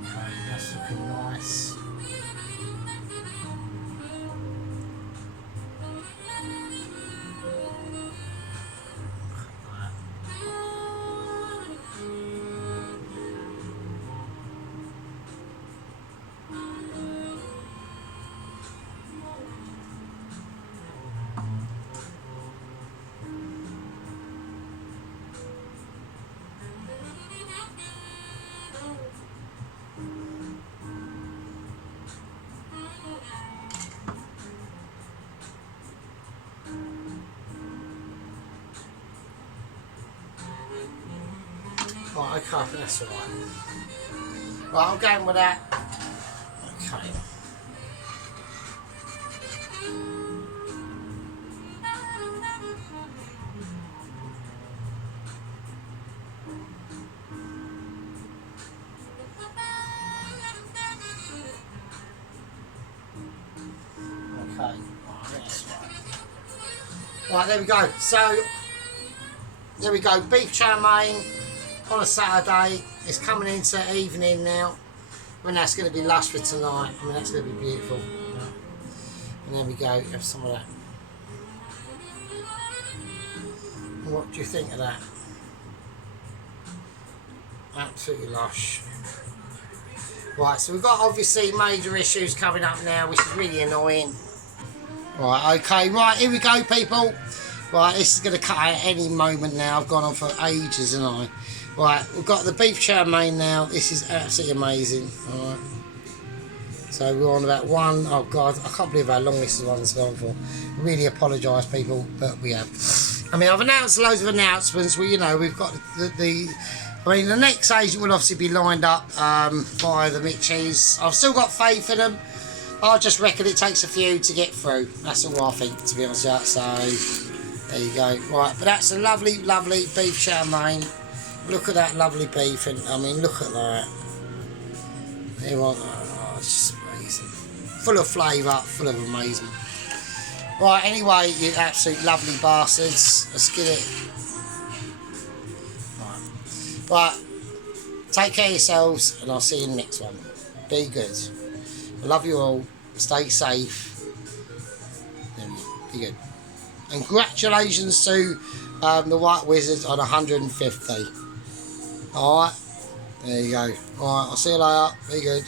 Okay, that's looking nice. Right, okay, that's alright. Right, I'm going with that. Okay. Okay, that's right. Right, there we go. So, there we go. Beef chow mein on a Saturday. It's coming into evening now. I mean, that's going to be lush for tonight. I mean, that's going to be beautiful. And there we go. Have some of that. What do you think of that? Absolutely lush. Right, so we've got obviously major issues coming up now, which is really annoying. Right, okay, right, here we go, people. Right, this is going to cut out any moment now. I've gone on for ages, haven't I? Right, we've got the beef chow mein now. This is absolutely amazing. Alright. So we're on about one. Oh God, I can't believe how long this one's gone for. Really apologise, people, but we have. I mean, I've announced loads of announcements. Well, you know, we've got I mean, the next agent will obviously be lined up by the Mitchies. I've still got faith in them. I just reckon it takes a few to get through. That's all I think, to be honest with you. So, there you go. Right, but that's a lovely, lovely beef chow mein. Look at that lovely beef, and I mean, look at that. Oh, it's just amazing. Full of flavour, full of amazement. Right, anyway, you absolute lovely bastards. Let's get it. Right, take care of yourselves, and I'll see you in the next one. Be good. I love you all. Stay safe. Be good. And congratulations to the White Wizards on 150. Alright, there you go. Alright, I'll see you later. Be good.